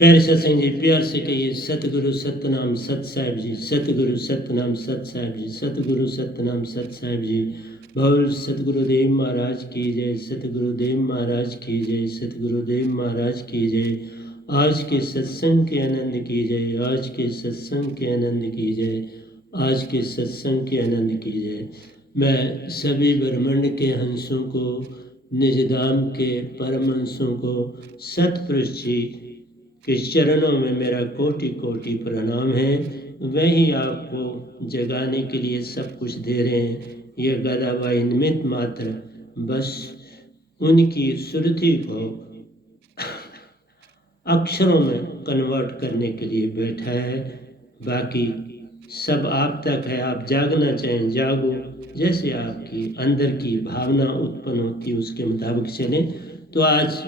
प्यारे सत्संग जी, प्यार से कहिए सतगुरु सतनाम सत साहिब जी, सतगुरु सतनाम सत साहिब जी, सतगुरु सतनाम सत साहिब जी। बोल सतगुरुदेव महाराज की जय, सतगुरुदेव महाराज की जय, सतगुरुदेव महाराज की जय। आज के सत्संग के आनंद की जय, आज के सत्संग के आनंद की जय, आज के सत्संग के आनंद की जय। मैं सभी ब्रह्मांड के हंसों को, निजधाम के परम हंसों को, सतपुरुष जी के चरणों में मेरा कोटि कोटि प्रणाम है। वही आपको जगाने के लिए सब कुछ दे रहे हैं। ये गदाबाई निमित्त मात्र बस उनकी सुरति को अक्षरों में कन्वर्ट करने के लिए बैठा है। बाकी सब आप तक है। आप जागना चाहें जागो, जैसे आपकी अंदर की भावना उत्पन्न होती है उसके मुताबिक चलें। तो आज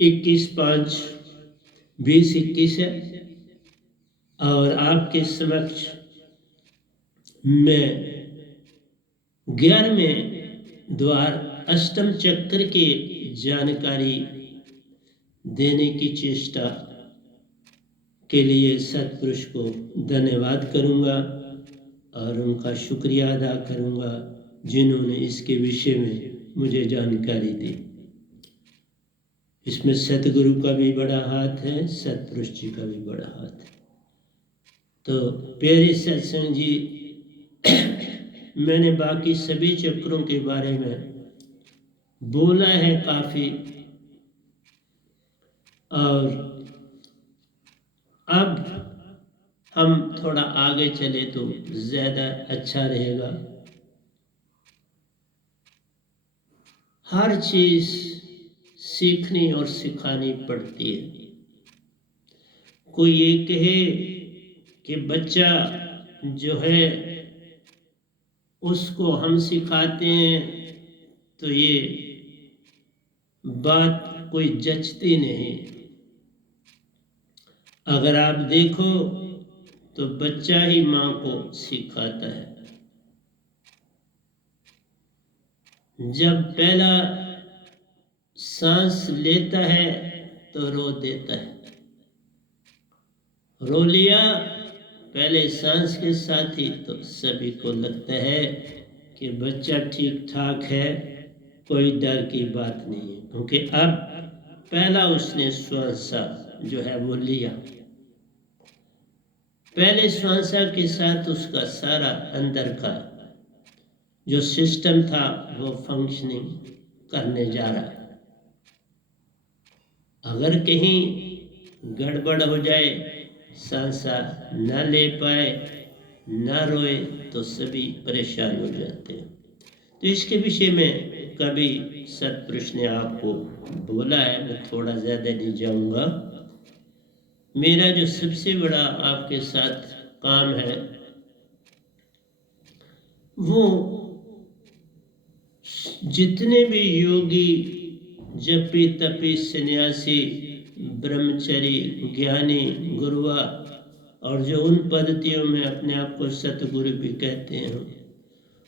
21/5/2021 है और आपके समक्ष मैं 11वें द्वार अष्टम चक्र की जानकारी देने की चेष्टा के लिए सतपुरुष को धन्यवाद करूंगा और उनका शुक्रिया अदा करूंगा जिन्होंने इसके विषय में मुझे जानकारी दी। इसमें सतगुरु का भी बड़ा हाथ है, सतपुरुष जी का भी बड़ा हाथ है। तो प्यारे सत्संग जी, मैंने बाकी सभी चक्रों के बारे में बोला है काफ़ी, और अब हम थोड़ा आगे चले तो ज़्यादा अच्छा रहेगा। हर चीज़ सीखनी और सिखानी पड़ती है। कोई ये कहे कि बच्चा जो है उसको हम सिखाते हैं, तो ये बात कोई जचती नहीं। अगर आप देखो तो बच्चा ही माँ को सिखाता है। जब पहला सांस लेता है तो रो देता है। रो लिया पहले सांस के साथ ही तो सभी को लगता है कि बच्चा ठीक ठाक है, कोई डर की बात नहीं है, क्योंकि अब पहला उसने श्वासा जो है वो लिया। पहले श्वासा के साथ उसका सारा अंदर का जो सिस्टम था वो फंक्शनिंग करने जा रहा है। अगर कहीं गड़बड़ हो जाए, सांसा न ले पाए, न रोए, तो सभी परेशान हो जाते हैं। तो इसके विषय में कभी सतपुरुष ने आपको बोला है, मैं थोड़ा ज़्यादा नहीं जाऊंगा। मेरा जो सबसे बड़ा आपके साथ काम है वो जितने भी योगी, जपी तपी, सन्यासी, ब्रह्मचरी, ज्ञानी, गुरुआ और जो उन पद्धतियों में अपने आप को सतगुरु भी कहते हैं,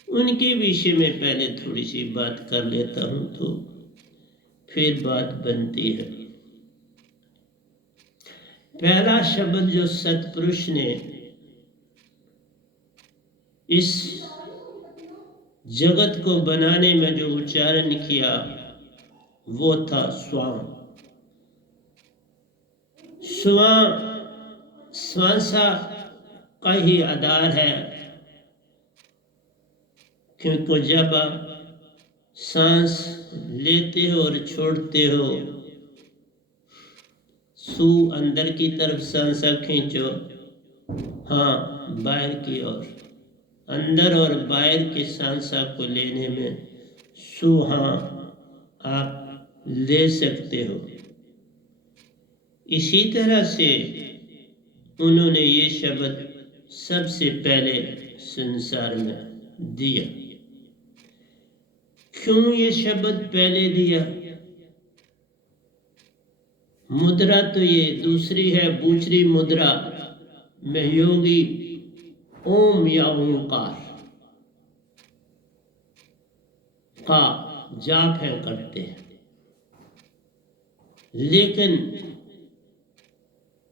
उनके विषय में पहले थोड़ी सी बात कर लेता हूँ तो फिर बात बनती है। पहला शब्द जो सतपुरुष ने इस जगत को बनाने में जो उच्चारण किया वो था स्वाम। स्वाम श्वासा का ही आधार है, क्योंकि जब आप सांस लेते हो और छोड़ते हो, सू अंदर की तरफ सांसा खींचो, हाँ बाहर की ओर, अंदर और बाहर के सांसा को लेने में सू हाँ आप ले सकते हो। इसी तरह से उन्होंने ये शब्द सबसे पहले संसार में दिया। क्यों ये शब्द पहले दिया? मुद्रा तो ये दूसरी है, बूचरी मुद्रा में योगी ओम या ओंकार का जाप है करते हैं, लेकिन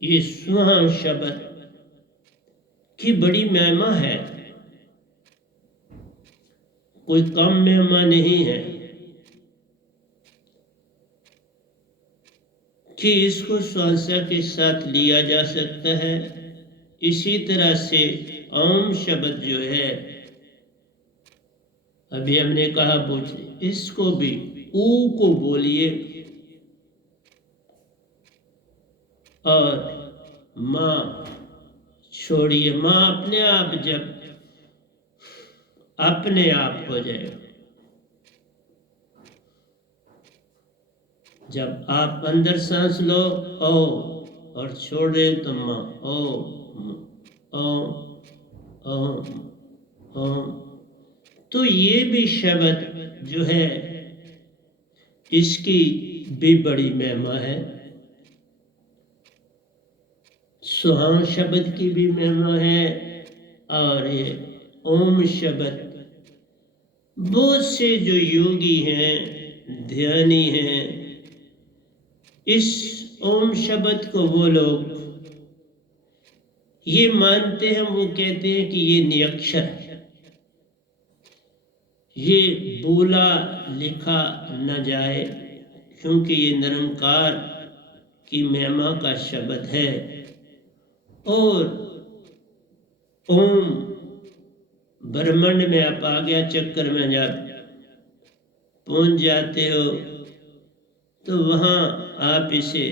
ये सुहा शब्द की बड़ी महिमा है, कोई कम महिमा नहीं है कि इसको श्वासा के साथ लिया जा सकता है। इसी तरह से ओम शब्द जो है, अभी हमने कहा पूछे, इसको भी ऊ को बोलिए और माँ छोड़िए। माँ अपने आप जब अपने आप हो जाए, जब आप अंदर सांस लो ओ और छोड़ रहे तो माँ ओ ओ ओ ओ। तो ये भी शब्द जो है इसकी भी बड़ी महिमा है। सुहान शब्द की भी महिमा है और ये ओम शब्द, बहुत से जो योगी हैं, ध्यानी हैं, इस ओम शब्द को वो लोग ये मानते हैं, वो कहते हैं कि ये निरक्षर है, ये बोला लिखा न जाए, क्योंकि ये निरंकार की महिमा का शब्द है। और ओम ब्रह्मांड में आप आज्ञा चक्कर में जब पहुंच जाते हो तो वहाँ आप इसे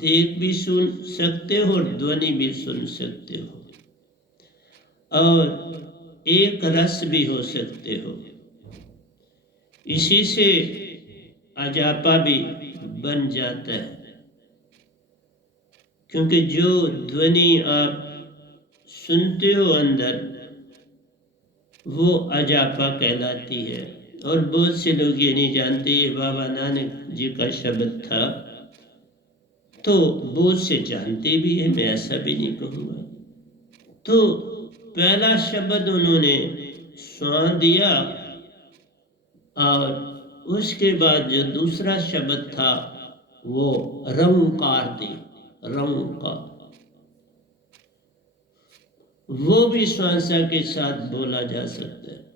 देख भी सुन सकते हो और ध्वनि भी सुन सकते हो और एक रस भी हो सकते हो। इसी से अजापा भी बन जाता है, क्योंकि जो ध्वनि आप सुनते हो अंदर वो अजापा कहलाती है। और बहुत से लोग ये नहीं जानते ये बाबा नानक जी का शब्द था, तो बहुत से जानते भी हैं, मैं ऐसा भी नहीं कहूँगा। तो पहला शब्द उन्होंने स्वां दिया और उसके बाद जो दूसरा शब्द था वो रंकार दी, रंकार, वो भी श्वासा के साथ बोला जा सकता है।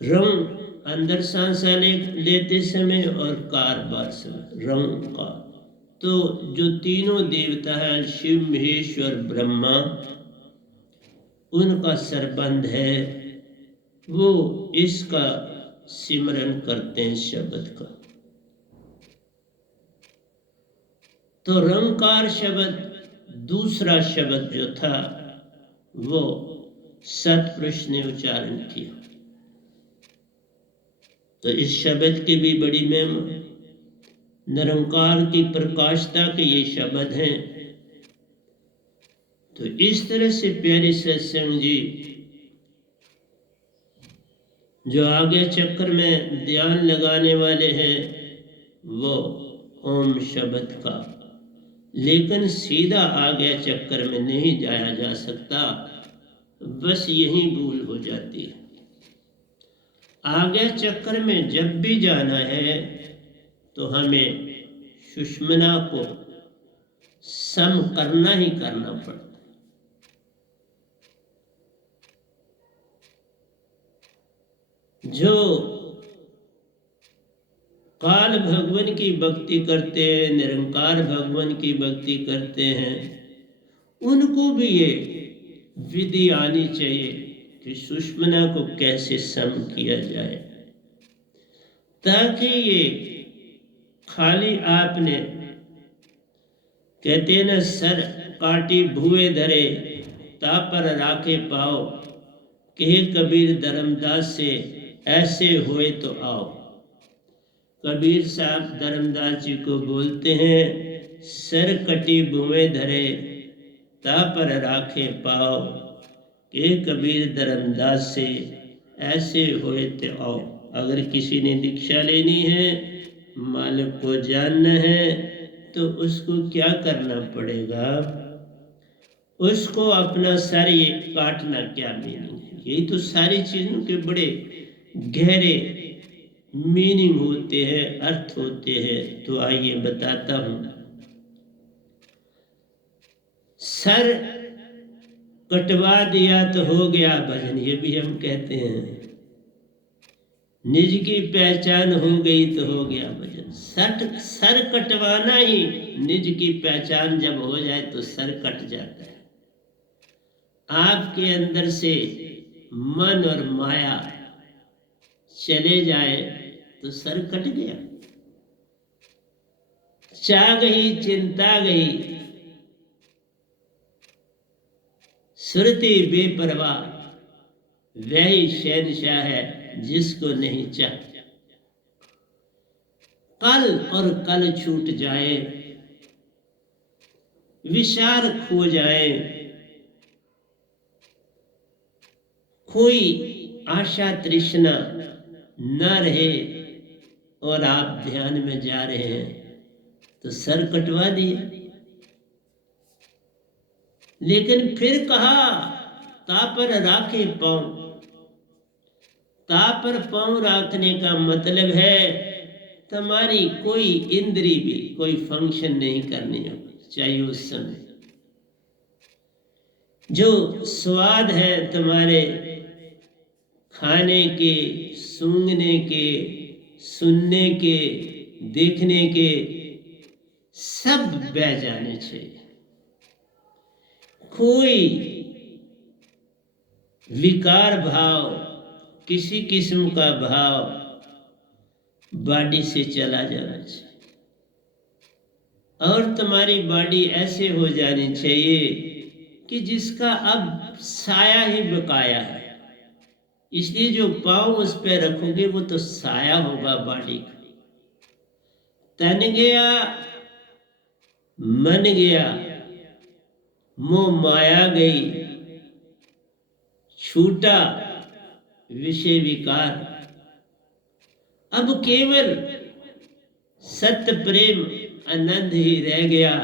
रंग अंदर सांस लेते समय और कार बार समय, रंग का। तो जो तीनों देवता हैं, शिव महेश्वर ब्रह्मा, उनका सरबंध है, वो इसका सिमरन करते हैं शब्द का। तो रंकार शब्द दूसरा शब्द जो था वो सतपुरुष ने उच्चारण किया। तो इस शब्द की भी बड़ी महिमा, निरंकार की प्रकाशता के ये शब्द हैं। तो इस तरह से प्यारे सत्संग जी जो आगे चक्र में ध्यान लगाने वाले हैं वो ओम शब्द का, लेकिन सीधा आगे चक्कर में नहीं जाया जा सकता, बस यही भूल हो जाती है। आगे चक्कर में जब भी जाना है तो हमें सुषुम्ना को सम करना ही करना पड़ता। जो काल भगवान की भक्ति करते हैं, निरंकार भगवान की भक्ति करते हैं, उनको भी ये विधि आनी चाहिए कि सुषुम्ना को कैसे सम किया जाए, ताकि ये खाली आपने कहते हैं ना, सर काटी भुए धरे ता पर राखे पाओ, कहे कबीर धर्मदास से ऐसे होए तो आओ। कबीर साहब धर्मदास जी को बोलते हैं, सर कटी भुए धरे ता पर राखे पाओ, के कबीर धर्मदास से ऐसे होए तो आओ। अगर किसी ने दीक्षा लेनी है, मालिक को जानना है, तो उसको क्या करना पड़ेगा? उसको अपना सर ये काटना क्या मीनिंग है? यही तो सारी चीजों के बड़े गहरे मीनिंग होते हैं, अर्थ होते हैं। तो आइए बताता हूँ। सर कटवा दिया तो हो गया भजन, ये भी हम कहते हैं। निज की पहचान हो गई तो हो गया भजन। सर कटवाना ही निज की पहचान जब हो जाए तो सर कट जाता है। आपके अंदर से मन और माया चले जाए तो सर कट गया। चाह गई चिंता गई, सुरती बेपरवाह, वही शहंशाह है जिसको नहीं चाह। कल और कल छूट जाए, विचार खो जाए, कोई आशा तृष्णा न रहे और आप ध्यान में जा रहे हैं तो सर कटवा दिए। लेकिन फिर कहा ता पर राखे पांव। ता पर पांव रखने का मतलब है तुम्हारी कोई इंद्री भी कोई फंक्शन नहीं करनी होगी, चाहिए उस समय जो स्वाद है तुम्हारे खाने के, सूंघने के, सुनने के, देखने के, सब बह जाने चाहिए। कोई विकार भाव, किसी किस्म का भाव बॉडी से चला जाना चाहिए और तुम्हारी बॉडी ऐसे हो जानी चाहिए कि जिसका अब साया ही बकाया है। इसलिए जो पाँव उस पर रखोगे वो तो साया होगा बॉडी का। तन गया मन गया, मोह माया गई, छूटा विषय विकार। अब केवल सत्य प्रेम आनंद ही रह गया,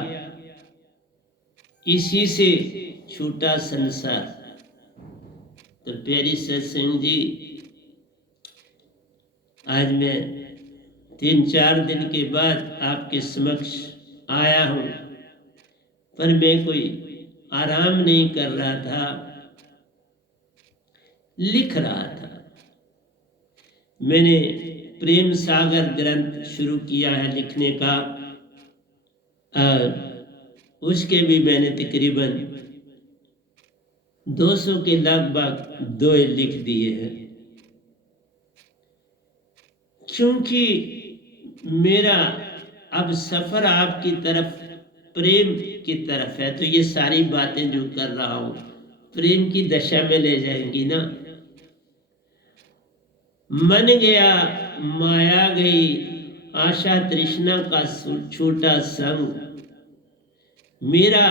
इसी से छूटा संसार। तो प्यारी सत्संग जी, आज मैं 3-4 दिन के बाद आपके समक्ष आया हूँ, पर मैं कोई आराम नहीं कर रहा था, लिख रहा था। मैंने प्रेम सागर ग्रंथ शुरू किया है लिखने का, उसके भी मैंने तकरीबन 200 के लगभग 2 लिख दिए हैं। क्योंकि मेरा अब सफर आपकी तरफ प्रेम की तरफ है, तो ये सारी बातें जो कर रहा हूं प्रेम की दशा में ले जाएंगी ना। मन गया माया गई, आशा तृष्णा का छूटा संग। मेरा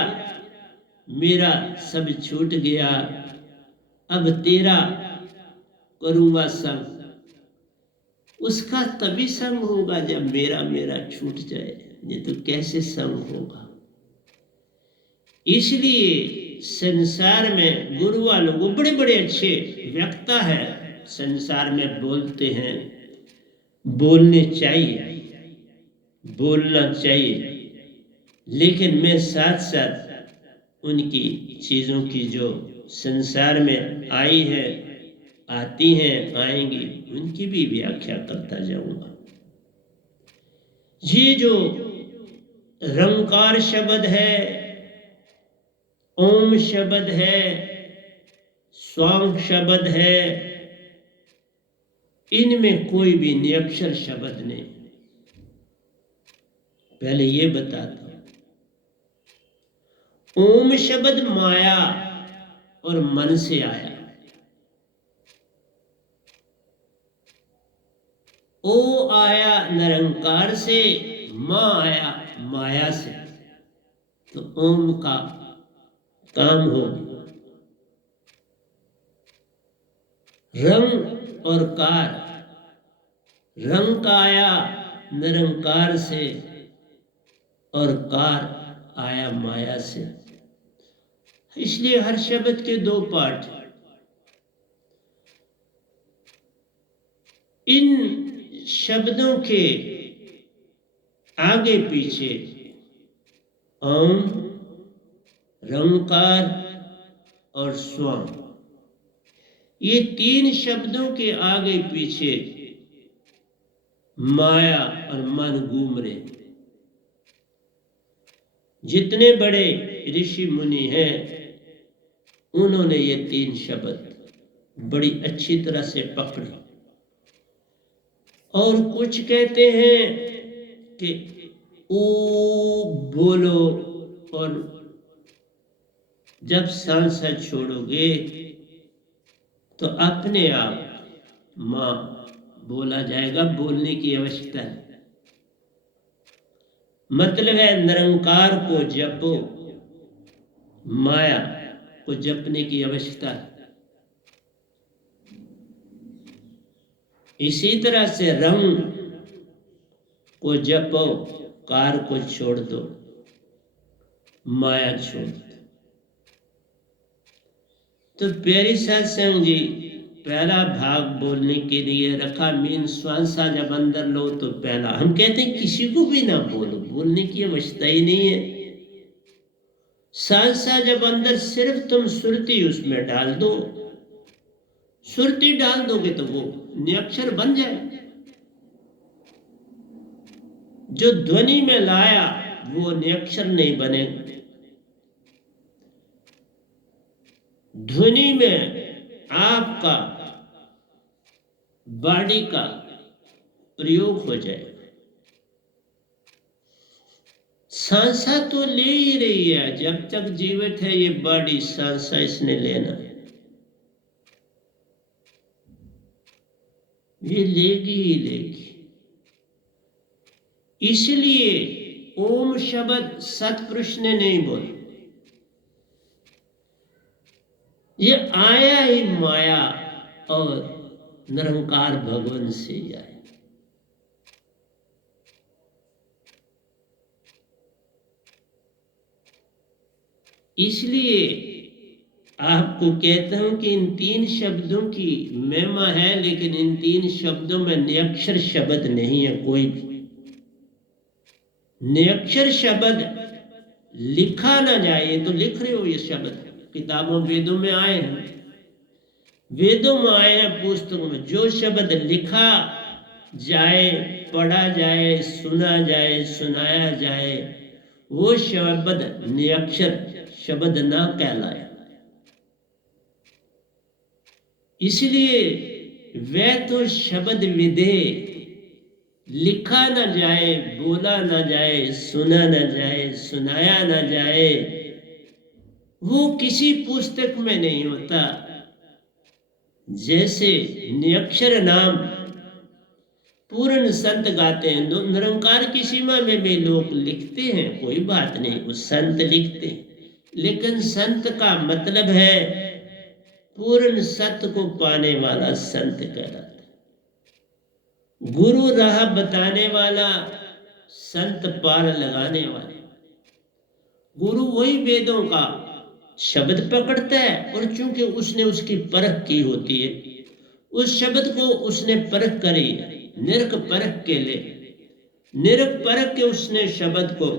मेरा सब छूट गया, अब तेरा करूँगा संग। उसका तभी संग होगा जब मेरा मेरा छूट जाए, नहीं तो कैसे संग होगा। इसलिए संसार में गुरु वालों को बड़े बड़े अच्छे वक्ता है, संसार में बोलते हैं, बोलने चाहिए, बोलना चाहिए, लेकिन मैं साथ साथ उनकी चीज़ों की जो संसार में आई है, आती हैं, आएंगी, उनकी भी व्याख्या करता जाऊंगा। ये जो रंकार शब्द है, ओम शब्द है, स्वांग शब्द है, इनमें कोई भी निरक्षर शब्द नहीं। पहले ये बताता हूं। ओम शब्द माया और मन से आया, ओ आया निरंकार से, मां आया माया से। तो ओम का काम हो रंग और कार। रंग का आया निरंकार से और कार आया माया से। इसलिए हर शब्द के 2 पार्ट। इन शब्दों के आगे पीछे ओम रंकार और स्वाम, ये तीन शब्दों के आगे पीछे माया और मन घूम रहे। जितने बड़े ऋषि मुनि हैं उन्होंने ये तीन शब्द बड़ी अच्छी तरह से पकड़े। और कुछ कहते हैं कि ओ बोलो, और जब सांस छोड़ोगे तो अपने आप मां बोला जाएगा, बोलने की आवश्यकता है। मतलब है निरंकार को जपो, माया को जपने की आवश्यकता है। इसी तरह से रंग को जपो, कार को छोड़ दो, माया छोड़ दो। तो प्यारी सत्संग जी, पहला भाग बोलने के लिए रखा। मीन श्वासा जब अंदर लो तो पहला हम कहते हैं किसी को भी ना बोलो, बोलने की आवश्यकता ही नहीं है। श्वासा जब अंदर, सिर्फ तुम सुरती उसमें डाल दो, सुरती डाल दोगे तो वो नियक्षर बन जाए। जो ध्वनि में लाया वो नियक्षर नहीं बनेगा। ध्वनि में आपका बॉडी का प्रयोग हो जाए। सांसा तो ले ही रही है, जब तक जीवित है ये बॉडी, सांसा इसने लेना है, ये लेगी ही लेगी। इसलिए ओम शब्द सतपुरुष ने नहीं बोला, ये आया ही माया और निरंकार भगवान से आया। इसलिए आपको कहता हूं कि इन तीन शब्दों की महिमा है, लेकिन इन तीन शब्दों में नियक्षर शब्द नहीं है कोई भी। नियक्षर शब्द लिखा ना जाए, तो लिख रहे हो ये शब्द, किताबों वेदों में आए हैं, वेदों में आए हैं, पुस्तकों में। जो शब्द लिखा जाए, पढ़ा जाए, सुना जाए, सुनाया जाए, वो शब्द नियक्षर शब्द ना कहलाए। इसलिए वह तो शब्द विधे, लिखा ना जाए, बोला ना जाए, सुना ना जाए, सुनाया ना जाए, वो किसी पुस्तक में नहीं होता। जैसे नियक्षर नाम पूर्ण संत गाते हैं, निरंकार की सीमा में भी लोग लिखते हैं, कोई बात नहीं, वो संत लिखते हैं, लेकिन संत का मतलब है पूर्ण सत्य को पाने वाला संत कहलाता है। गुरु राह बताने वाला, संत पार लगाने वाले। गुरु वही वेदों का शब्द पकड़ता है, और चूंकि उसने उसकी परख की होती है, उस शब्द को उसने परख करी, निरख परख के ले, निरख परख के उसने शब्द को,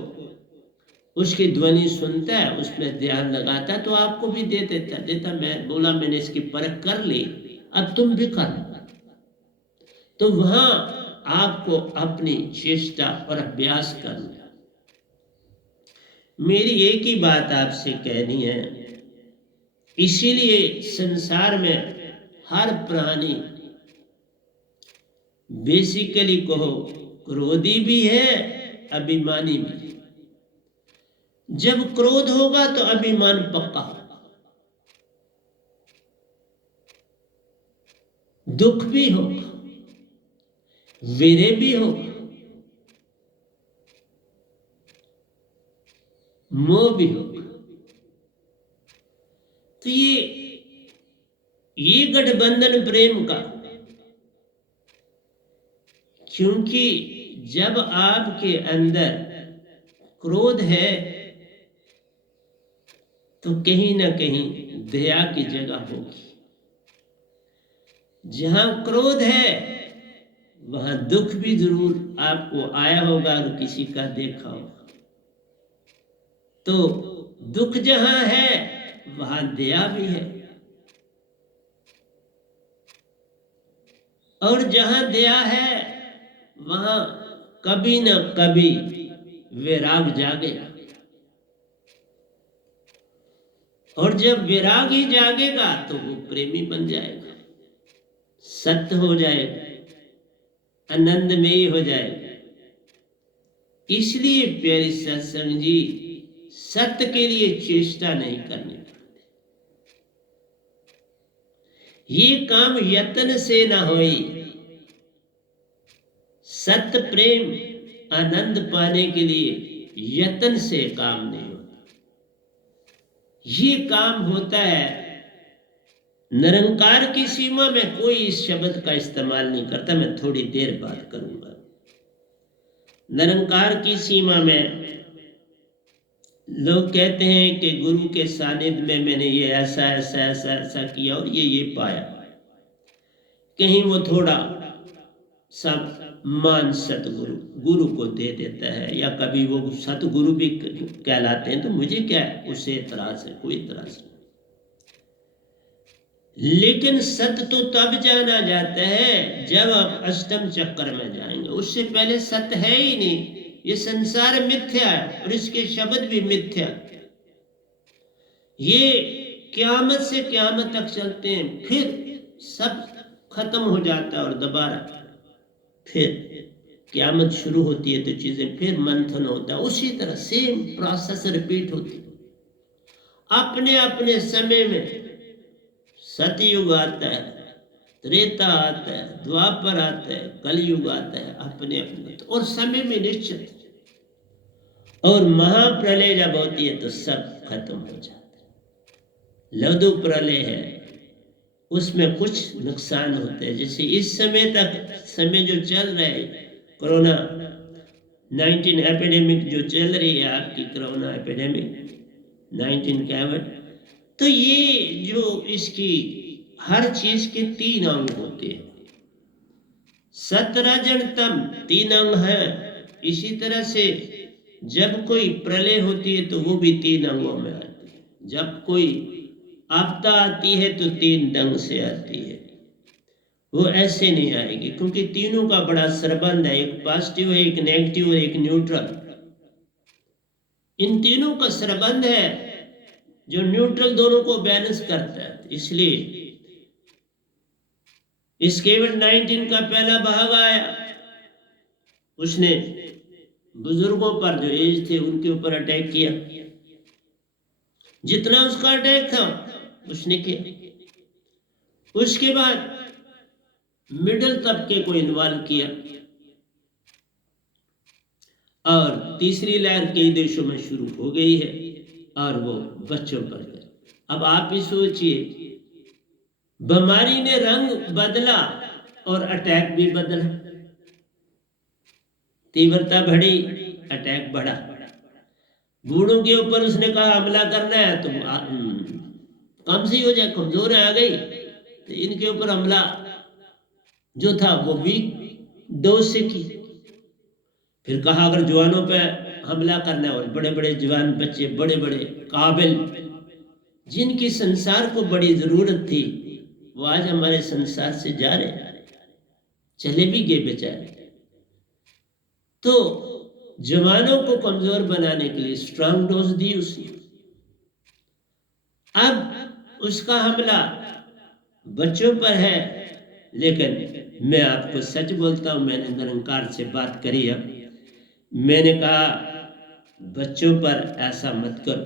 उसकी ध्वनि सुनता है, उसमें ध्यान लगाता, तो आपको भी दे देता। मैं बोला मैंने इसकी परख कर ली, अब तुम भी कर। तो वहां आपको अपनी चेष्टा और अभ्यास करना। मेरी एक ही बात आपसे कहनी है, इसीलिए संसार में हर प्राणी बेसिकली कहो क्रोधी भी है, अभिमानी भी है। जब क्रोध होगा तो अभिमान पक्का, दुख भी होगा, वीर्य भी होगा, मोह भी होगा। तो ये गठबंधन प्रेम का, क्योंकि जब आपके अंदर क्रोध है तो कहीं ना कहीं दया की जगह होगी। जहां क्रोध है वहां दुख भी जरूर आपको आया होगा और किसी का देखा होगा। तो दुख जहां है वहां दया भी है, और जहां दया है वहां कभी न कभी वैराग जागेगा, और जब वैराग ही जागेगा तो वो प्रेमी बन जाएगा, सत्य हो जाएगा, आनंदमयी हो जाएगा। इसलिए प्यारी सत्संग जी, सत्य के लिए चेष्टा नहीं करनी पड़ती। ये काम यत्न से ना होई। सत्य प्रेम आनंद पाने के लिए यत्न से काम नहीं होता। ये काम होता है निरंकार की सीमा में। कोई इस शब्द का इस्तेमाल नहीं करता, मैं थोड़ी देर बात करूंगा। निरंकार की सीमा में लोग कहते हैं कि गुरु के सानिध्य में मैंने ये ऐसा ऐसा ऐसा ऐसा किया और ये पाया। कहीं वो थोड़ा सब मान सतगुरु गुरु को दे देता है, या कभी वो सतगुरु भी कहलाते हैं, तो मुझे क्या है, उससे इतराज है, कोई इतराज नहीं। लेकिन सत्य तो तब जाना जाता है जब आप अष्टम चक्र में जाएंगे। उससे पहले सत्य है ही नहीं। ये संसार मिथ्या है और इसके शब्द भी मिथ्या। ये क़यामत से क़यामत तक चलते हैं, फिर सब खत्म हो जाता है और दोबारा फिर क़यामत शुरू होती है, तो चीजें फिर मंथन होता है। उसी तरह सेम प्रोसेस रिपीट होती है। अपने अपने समय में सतयुग आता है, त्रेता आता है, द्वापर आता है, कलयुग आता है, अपने अपने और समय में निश्चित। और महाप्रलय जब होती है तो सब खत्म हो जाता है। लघु प्रलय है, उसमें कुछ नुकसान होते हैं। जैसे इस समय तक समय जो चल रहा है, कोरोना 19 एपिडेमिक जो चल रही है आपकी, कोरोना एपिडेमिक 19 कैविड, तो ये जो इसकी हर चीज के 3 अंग होते हैं। सतरजन तम 3 अंग है। इसी तरह से जब कोई प्रलय होती है तो वो भी 3 अंगों में आती है। जब कोई आपदा आती है तो 3 ढंग से आती है, वो ऐसे नहीं आएगी, क्योंकि तीनों का बड़ा संबंध है। एक पॉजिटिव है, एक नेगेटिव और एक न्यूट्रल। इन तीनों का संबंध है जो न्यूट्रल दोनों को बैलेंस करता है। इसलिए इस कोविड-19 का पहला भाग आया, उसने बुजुर्गों पर जो एज थे उनके ऊपर अटैक किया। जितना उसका अटैक था उसने किया। उसके बाद मिडिल तबके को इन्वॉल्व किया, और तीसरी लहर कई देशों में शुरू हो गई है, और वो बच्चों पर गई। अब आप ही सोचिए, बीमारी ने रंग बदला और अटैक भी बदला। तीव्रता बढ़ी, अटैक बढ़ा। बूढ़ों के ऊपर उसने कहा हमला करना है तो कम सी हो जाए, कमजोर आ गई तो इनके ऊपर हमला जो था वो वीक डोज से की। फिर कहा अगर जवानों पे हमला करना है, और बड़े बड़े जवान बच्चे, बड़े बड़े काबिल, जिनकी संसार को बड़ी जरूरत थी, वो आज हमारे संसार से जा रहे, चले भी गए बेचारे। तो जवानों को कमजोर बनाने के लिए स्ट्रांग डोज दी उसने। अब उसका हमला बच्चों पर है, लेकिन मैं आपको सच बोलता हूं, मैंने निरंकार से बात करी। अब मैंने कहा बच्चों पर ऐसा मत करो।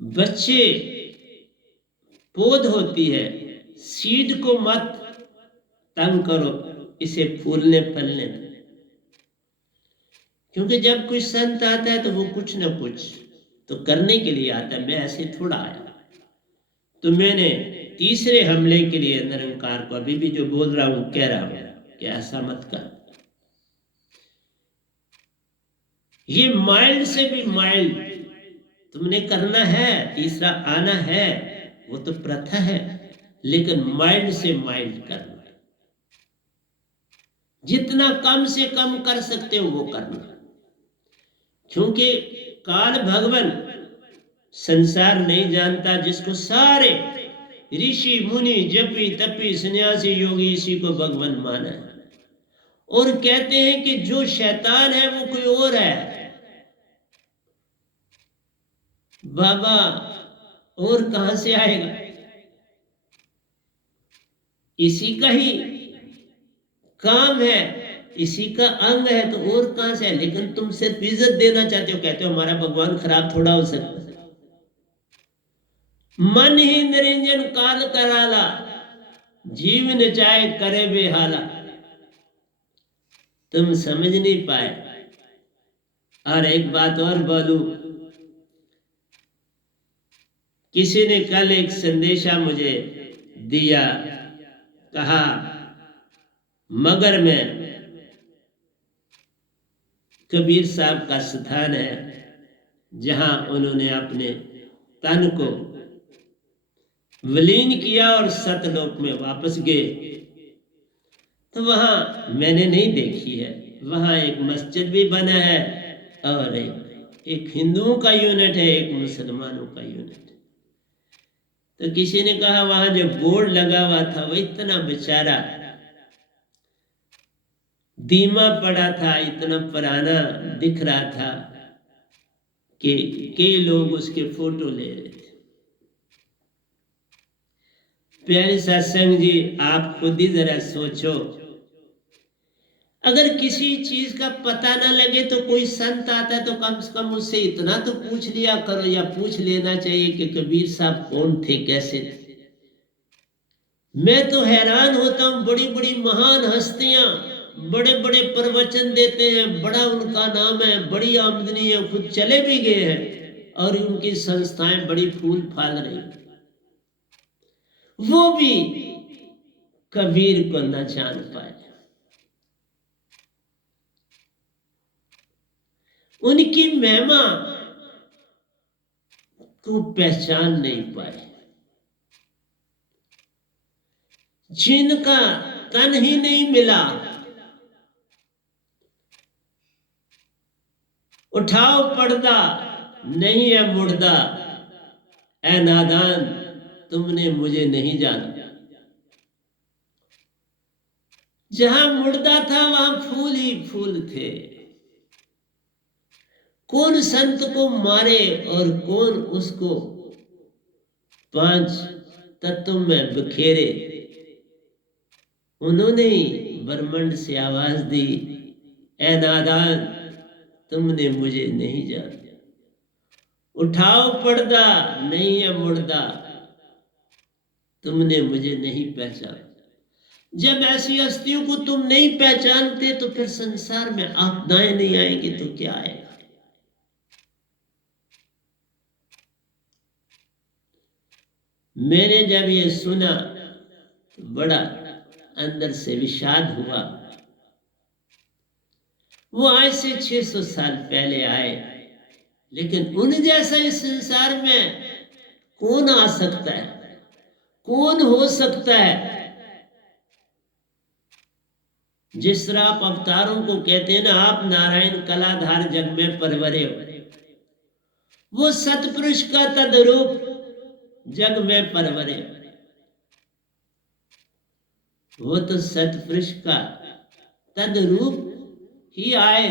बच्चे पौध होती है, सीड को मत तंग करो, इसे फूलने फलने दो। क्योंकि जब कोई संत आता है तो वो कुछ ना कुछ तो करने के लिए आता है। मैं ऐसे थोड़ा आया। तो मैंने तीसरे हमले के लिए निरंकार को अभी भी जो बोल रहा हूं, कह रहा हूं कि ऐसा मत कर। ये माइल्ड से भी माइल्ड तुमने करना है, तीसरा आना है, वो तो प्रथा है, लेकिन माइल्ड से माइल्ड करना। जितना कम से कम कर सकते हो वो करना। क्योंकि काल भगवान संसार नहीं जानता, जिसको सारे ऋषि मुनि जपी तपी सन्यासी योगी इसी को भगवान माना है। और कहते हैं कि जो शैतान है वो कोई और है। बाबा और कहां से आएगा? इसी का ही काम है, इसी का अंग है, तो और कहां से है? लेकिन तुम सिर्फ इज्जत देना चाहते हो, कहते हो हमारा भगवान खराब थोड़ा हो सकता है। मन ही निरंजन काल कराला, जीव न चाहे करे बेहाला। तुम समझ नहीं पाए। और एक बात और बोलूं, किसी ने कल एक संदेशा मुझे दिया, कहा मगर में कबीर साहब का स्थान है, जहां उन्होंने अपने तन को विलीन किया और सतलोक में वापस गए। तो वहां मैंने नहीं देखी है, वहां एक मस्जिद भी बना है और एक हिंदुओं का यूनिट है, एक मुसलमानों का यूनिट। तो किसी ने कहा वहां जो बोर्ड लगा हुआ था वो इतना बेचारा धीमा पड़ा था, इतना पुराना दिख रहा था कि कई लोग उसके फोटो ले रहे थे। प्यारे सत्संग जी, आप खुद ही जरा सोचो, अगर किसी चीज का पता ना लगे तो कोई संत आता है तो कम से कम उससे इतना तो पूछ लिया करो, या पूछ लेना चाहिए कि कबीर साहब कौन थे, कैसे थे। मैं तो हैरान होता हूं, बड़ी बड़ी महान हस्तियां बड़े बड़े प्रवचन देते हैं, बड़ा उनका नाम है, बड़ी आमदनी है, खुद चले भी गए हैं और उनकी संस्थाएं बड़ी फूल फाल रही, वो भी कबीर को न जान पाए, उनकी महिमा को पहचान नहीं पाए। जिनका तन ही नहीं मिला, उठाओ पर्दा नहीं है मुर्दा, ऐ नादान तुमने मुझे नहीं जाना। जहां मुर्दा था वहां फूल ही फूल थे। कौन संत को मारे और कौन उसको 5 तत्व में बिखेरे। उन्होंने ही ब्रह्मांड से आवाज दी, ऐ नादान तुमने मुझे नहीं जाना। उठाओ पर्दा नहीं है मुर्दा, तुमने मुझे नहीं पहचाना। जब ऐसी हस्तियों को तुम नहीं पहचानते तो फिर संसार में आपदाएं नहीं आएंगी तो क्या आएगा। मैंने जब ये सुना तो बड़ा अंदर से विषाद हुआ। वो आज से 600 साल पहले आए, लेकिन उन जैसा इस संसार में कौन आ सकता है, कौन हो सकता है। जिस तरह आप अवतारों को कहते हैं ना, आप नारायण कलाधार जग में परवरे हो, वो सतपुरुष का तदरूप जग में परवरे, वो तो सतपुरुष का तदरूप ही आए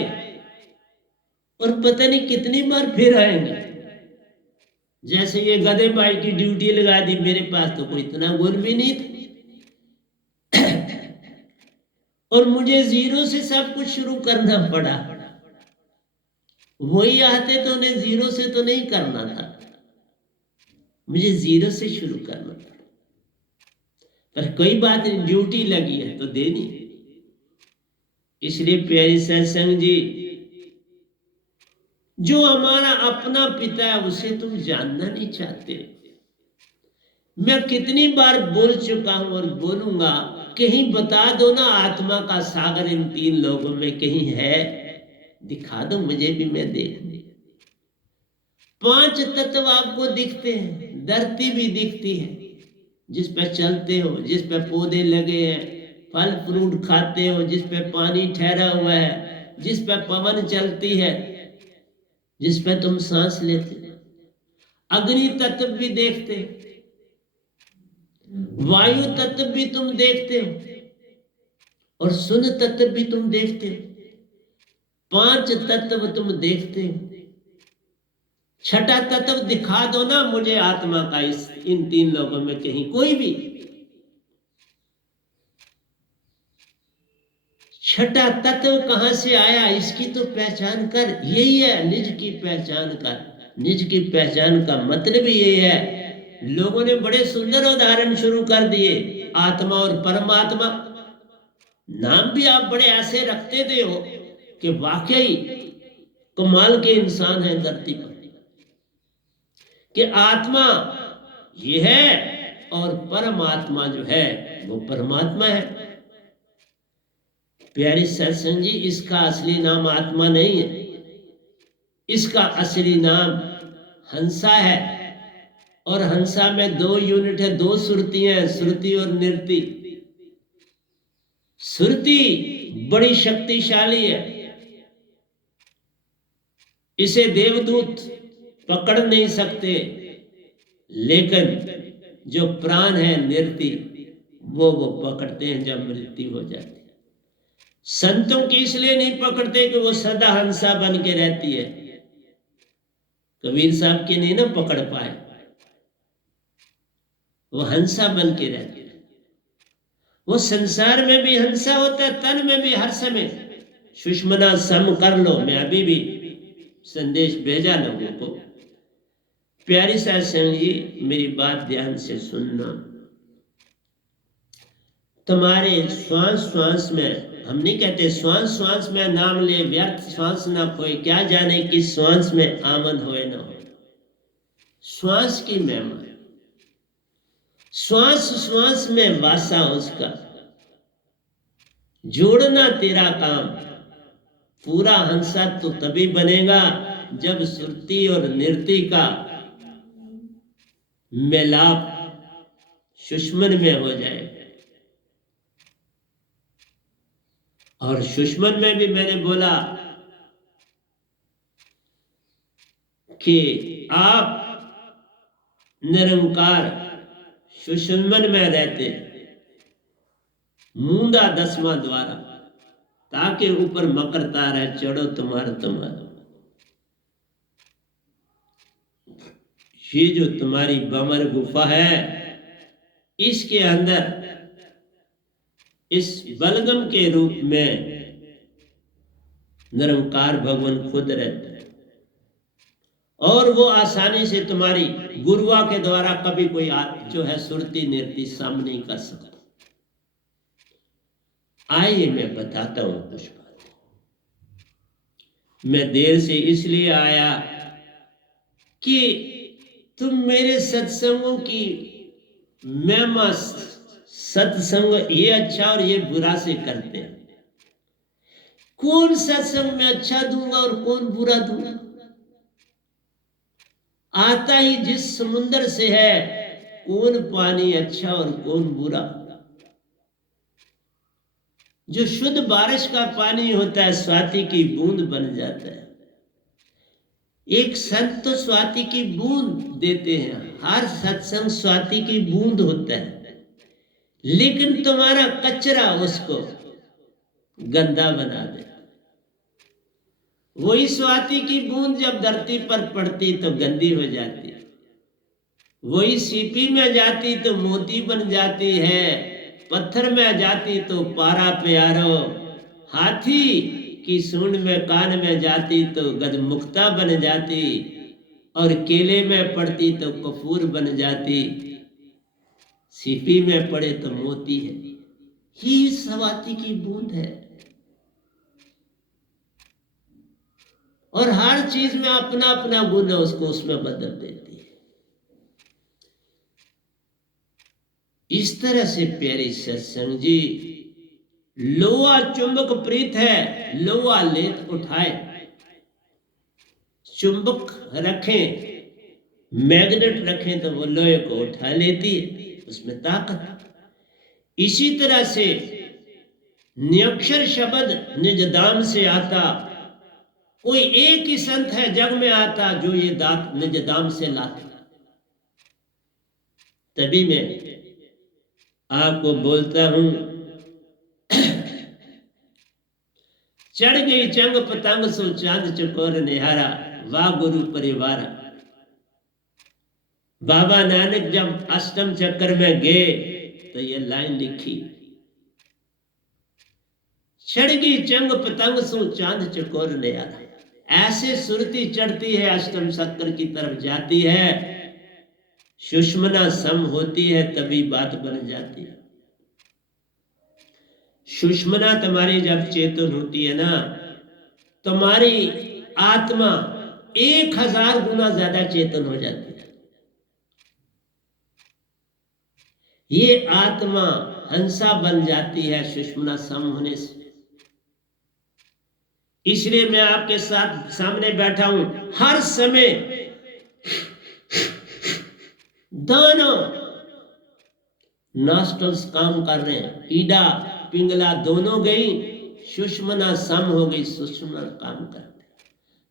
और पता नहीं कितनी बार फिर आएंगे। जैसे ये गधे भाई की ड्यूटी लगा दी, मेरे पास तो कोई इतना गुण भी नहीं था और मुझे जीरो से सब कुछ शुरू करना पड़ा। वही आते तो उन्हें जीरो से तो नहीं करना था, मुझे जीरो से शुरू करना था। पर कोई बात नहीं, ड्यूटी लगी है तो देनी। इसलिए प्यारी सत्संग जी, जो हमारा अपना पिता है उसे तुम जानना नहीं चाहते। मैं कितनी बार बोल चुका हूं और बोलूंगा, कहीं बता दो ना आत्मा का सागर इन 3 लोगों में कहीं है, दिखा दो मुझे भी, मैं देख लूं। 5 तत्व आपको दिखते हैं, धरती भी दिखती है जिस पे चलते हो, जिस पे पौधे लगे हैं, फल फ्रूट खाते हो, जिस पे पानी ठहरा हुआ है, जिस पे पवन चलती है, जिस पे तुम सांस लेते, अग्नि तत्व भी देखते हो, वायु तत्व भी तुम देखते हो, और सुन तत्व भी तुम देखते हो, 5 तत्व तुम देखते हो। छठा तत्व दिखा दो ना मुझे आत्मा का, इन 3 लोगों में कहीं कोई भी। छठा तत्व कहां से आया, इसकी तो पहचान कर। यही है निज की पहचान कर। निज की पहचान का मतलब ही यही है। लोगों ने बड़े सुंदर उदाहरण शुरू कर दिए, आत्मा और परमात्मा। नाम भी आप बड़े ऐसे रखते थे हो कि वाकई कमाल के इंसान हैं धरती पर, कि आत्मा ये है और परमात्मा जो है वो परमात्मा है। प्यारी सत्संग जी, इसका असली नाम आत्मा नहीं है, इसका असली नाम हंसा है। और हंसा में 2 यूनिट है, 2 सुरतियां हैं, श्रुति और निरति। श्रुति बड़ी शक्तिशाली है, इसे देवदूत पकड़ नहीं सकते, लेकिन जो प्राण है निरति, वो पकड़ते हैं जब मृत्यु हो जाती है। संतों की इसलिए नहीं पकड़ते कि वो सदा हंसा बन के रहती है। कबीर साहब की नहीं ना पकड़ पाए, वो हंसा बन के रहती है। वो संसार में भी हंसा होता है, तन में भी हर समय। सुषमना सम कर लो, मैं अभी भी संदेश भेजा लोगों को। प्यारी सत्संग जी, मेरी बात ध्यान से सुनना। तुम्हारे श्वास श्वास में, हम नहीं कहते श्वास श्वास में नाम ले व्यर्थ श्वास ना खोए, क्या जाने कि श्वास में आमन होए ना हो। श्वास की महिमा, श्वास श्वास में वासा उसका, जोड़ना तेरा काम। पूरा हंसा तो तभी बनेगा जब श्रुति और निरति का मिलाप सुषमन में हो जाए। और सुषमन में भी मैंने बोला कि आप निरंकार सुषमन में रहते, मूंदा 10वां द्वारा, ताकि ऊपर मकर तारा चढ़ो तुम्हारा तुम्हारा। ये जो तुम्हारी बमर गुफा है, इसके अंदर इस बलगम के रूप में निरंकार भगवान खुद रहते हैं, और वो आसानी से तुम्हारी गुरुआ के द्वारा कभी कोई जो है सुरती निरति सामने नहीं कर सकता। आइए मैं बताता हूं कुछ बात। मैं देर से इसलिए आया कि तुम मेरे सत्संगों की महिमा, सत्संग ये अच्छा और ये बुरा से करते हैं। कौन सत्संग में अच्छा दूंगा और कौन बुरा दूंगा, आता ही जिस समुद्र से है, कौन पानी अच्छा और कौन बुरा। जो शुद्ध बारिश का पानी होता है, स्वाति की बूंद बन जाता है। एक संत तो स्वाति की बूंद देते हैं, हर सत्संग स्वाति की बूंद होता है, लेकिन तुम्हारा कचरा उसको गंदा बना दे। वही स्वाति की बूंद जब धरती पर पड़ती तो गंदी हो जाती है, वही सीपी में जाती तो मोती बन जाती है, पत्थर में जाती तो पारा प्यारो, हाथी की सूंड में कान में जाती तो गजमुक्ता बन जाती, और केले में पड़ती तो कपूर बन जाती, सीपी में पड़े तो मोती है। ही स्वाति की बूंद है। और हर चीज में अपना अपना गुण है, उसको उसमें बदल देती है। इस तरह से प्यारी सत्संग जी, लोहा चुंबक प्रीत है, लोहा लेत उठाए। चुंबक रखें, मैग्नेट रखें तो वो लोहे को उठा लेती है, उसमें ताकत। इसी तरह से नियक्षर शब्द निज दाम से आता, कोई एक ही संत है जग में आता जो ये दात निज दाम से लाता। तभी मैं आपको बोलता हूं, चढ़ गई चंग पतंग सो चांद चकोर निहारा, वाह गुरु परिवार। बाबा नानक जब अष्टम चक्र में गए तो ये लाइन लिखी, चढ़ गई चंग पतंग सो चांद चकोर निहारा। ऐसे सुरती चढ़ती है, अष्टम चक्र की तरफ जाती है, सुषमना सम होती है, तभी बात बन जाती है। सुषमना तुम्हारी जब चेतन होती है ना, तुम्हारी आत्मा 1000 गुना ज्यादा चेतन हो जाती है। ये आत्मा हंसा बन जाती है सुषमना सम होने से। इसलिए मैं आपके साथ सामने बैठा हूं, हर समय दोनों नॉस्ट्रल्स काम कर रहे हैं। ईडा पिंगला दोनों गई, सुषमना सम हो गई, सुषमना काम करते।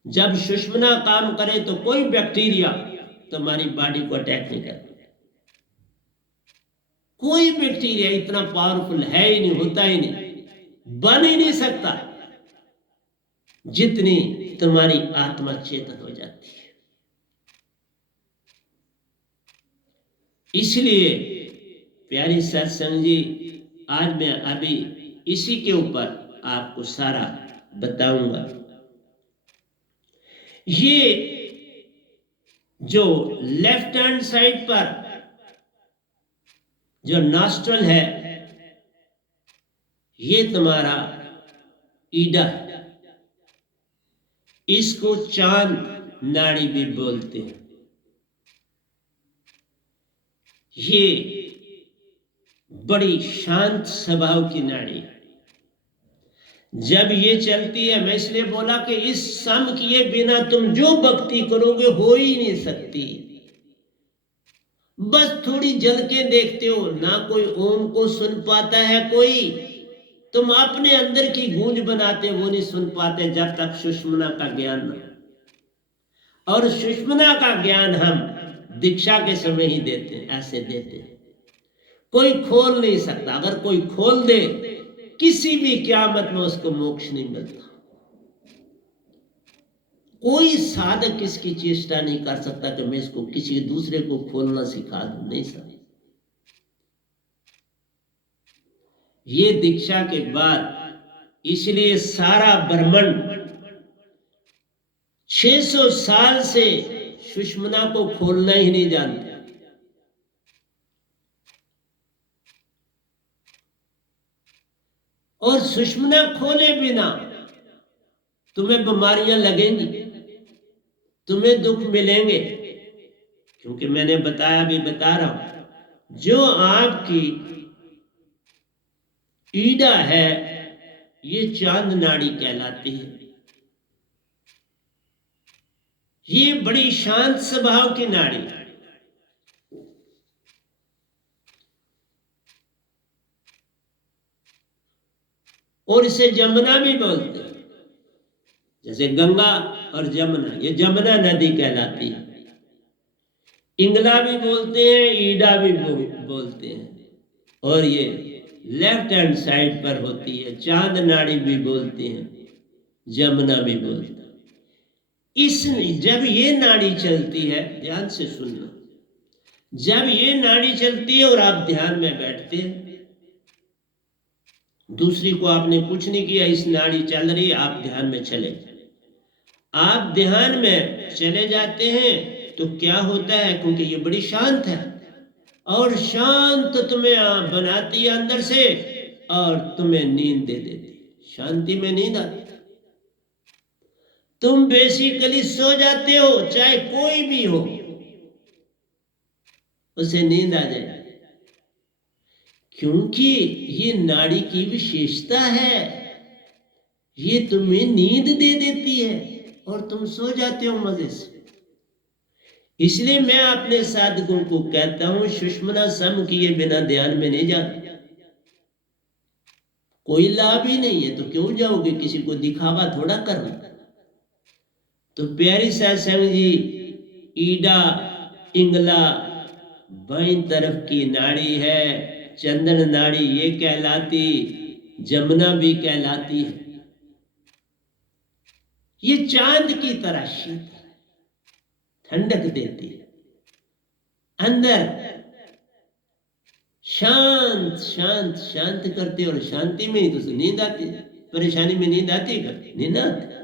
जब सुषमना काम करे तो कोई बैक्टीरिया तुम्हारी बॉडी को अटैक नहीं करता। कोई बैक्टीरिया इतना पावरफुल है ही नहीं, होता ही नहीं, बन ही नहीं सकता जितनी तुम्हारी आत्मा चेतन हो जाती है। इसलिए प्यारी सत्संग जी, आज मैं अभी इसी के ऊपर आपको सारा बताऊंगा। ये जो लेफ्ट हैंड साइड पर जो नॉस्ट्रल है, ये तुम्हारा ईडा है। इसको चांद नाड़ी भी बोलते हैं। ये बड़ी शांत स्वभाव की नाड़ी है। जब ये चलती है, मैं इसलिए बोला कि इस सम किए बिना तुम जो भक्ति करोगे हो ही नहीं सकती। बस थोड़ी झलकें देखते हो ना, कोई ओम को सुन पाता है, कोई तुम अपने अंदर की गूंज बनाते वो नहीं सुन पाते जब तक सुषमना का ज्ञान ना। और सुषमना का ज्ञान हम दीक्षा के समय ही देते हैं, ऐसे देते हैं, कोई खोल नहीं सकता। अगर कोई खोल दे किसी भी क़यामत में उसको मोक्ष नहीं मिलता। कोई साधक इसकी चेष्टा नहीं कर सकता कि मैं इसको किसी दूसरे को खोलना सिखा दूं, नहीं सकता। ये दीक्षा के बाद इसलिए सारा ब्रह्मांड 600 साल से सुषमना को खोलना ही नहीं जानते। और सुषमना खोले बिना तुम्हें बीमारियां लगेंगी, तुम्हें दुख मिलेंगे। क्योंकि मैंने बताया, भी बता रहा हूं, जो आपकी ईडा है ये चांद नाड़ी कहलाती है। ये बड़ी शांत स्वभाव की नाड़ी है। और इसे जमुना भी बोलते हैं। जैसे गंगा और जमुना, ये जमुना नदी कहलाती है। इंगला भी बोलते हैं, ईडा भी बोलते हैं। और ये लेफ्ट हैंड साइड पर होती है। चांद नाड़ी भी बोलते हैं, जमुना भी बोलते हैं। इस जब ये नाड़ी चलती है, ध्यान से सुनना, जब ये नाड़ी चलती है और आप ध्यान में बैठते हैं, दूसरी को आपने कुछ नहीं किया, इस नाड़ी चल रही है, आप ध्यान में चले, आप ध्यान में चले जाते हैं तो क्या होता है, क्योंकि ये बड़ी शांत है और शांत तुम्हें बनाती है अंदर से और तुम्हें नींद दे देती। शांति में नींद आती, तुम बेसिकली सो जाते हो, चाहे कोई भी हो उसे नींद आ जाए। क्योंकि ये नाड़ी की विशेषता है, ये तुम्हें नींद दे देती है और तुम सो जाते हो मजे से। इसलिए मैं अपने साधकों को कहता हूं, सुषमना सम किए बिना ध्यान में नहीं जाते। कोई लाभ ही नहीं है तो क्यों जाओगे, किसी को दिखावा थोड़ा करना। तो प्यारी सत्संग जी, ईडा पिंगला बाईं तरफ की नाड़ी है, चंदन नाड़ी ये कहलाती, जमुना भी कहलाती है। ये चांद की तरह शीतल, ठंडक देती है, अंदर शांत शांत शांत करते, और शांति में ही तो नींद आती है। परेशानी में नींद आती है, नींद आती।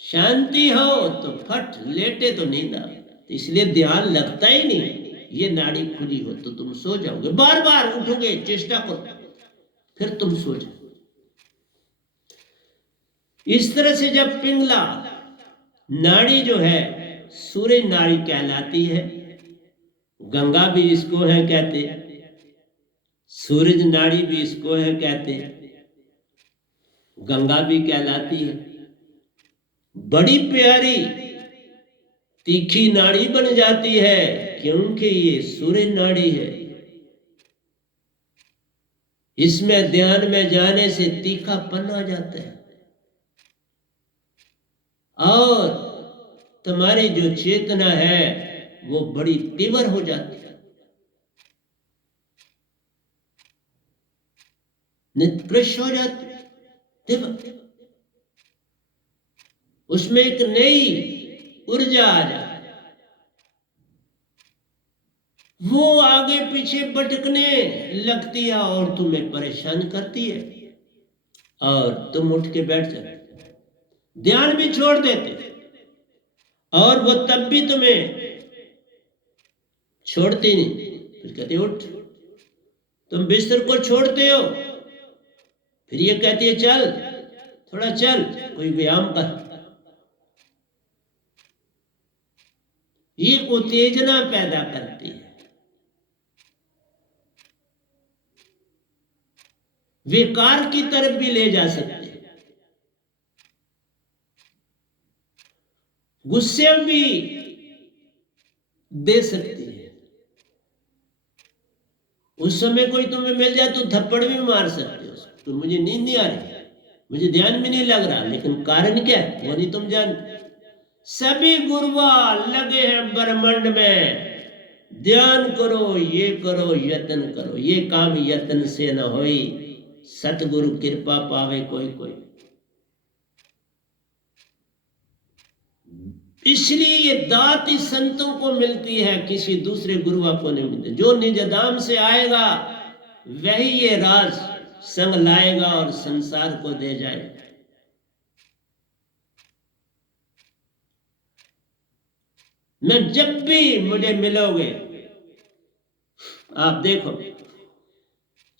शांति हो तो फट लेटे तो नींद आए, तो इसलिए ध्यान लगता ही नहीं। ये नाड़ी खुली हो तो तुम सो जाओगे, बार बार उठोगे, चेष्टा करो, फिर तुम सो जाओ। इस तरह से जब पिंगला नाड़ी जो है सूर्य नाड़ी कहलाती है, गंगा भी इसको है कहते, सूरज नाड़ी भी इसको है कहते, गंगा भी कहलाती है। बड़ी प्यारी तीखी नाड़ी बन जाती है, क्योंकि ये सूर्य नाड़ी है। इसमें ध्यान में जाने से तीखापन आ जाता है, और तुम्हारी जो चेतना है वो बड़ी तीव्र हो जाती है, निष्कृष हो जाती है, तीव्र। उसमें एक नई ऊर्जा आ जाती, वो आगे पीछे भटकने लगती है और तुम्हें परेशान करती है, और तुम उठ के बैठ जाते, ध्यान भी छोड़ देते, और वो तब भी तुम्हें छोड़ती नहीं। फिर कहती उठ, तुम बिस्तर को छोड़ते हो, फिर ये कहती है चल, थोड़ा चल, कोई व्यायाम कर। ये उत्तेजना पैदा करती है, विकार की तरफ भी ले जा सकती है, गुस्से भी दे सकती है। उस समय कोई तुम्हें मिल जाए तो थप्पड़ भी मार सकते हो, तो मुझे नींद नहीं आ रही, मुझे ध्यान भी नहीं लग रहा, लेकिन कारण क्या है वो नहीं तुम जानते। सभी गुरुआ लगे हैं ब्रह्मांड में, ध्यान करो, ये करो, यत्न करो, ये काम यत्न से न होई, सतगुरु कृपा पावे कोई कोई। इसलिए ये दात ही संतों को मिलती है, किसी दूसरे गुरुआ को नहीं मिलती। जो निज धाम से आएगा वही ये राज संग लाएगा और संसार को दे जाएगा। मैं जब भी मुझे मिलोगे, आप देखो,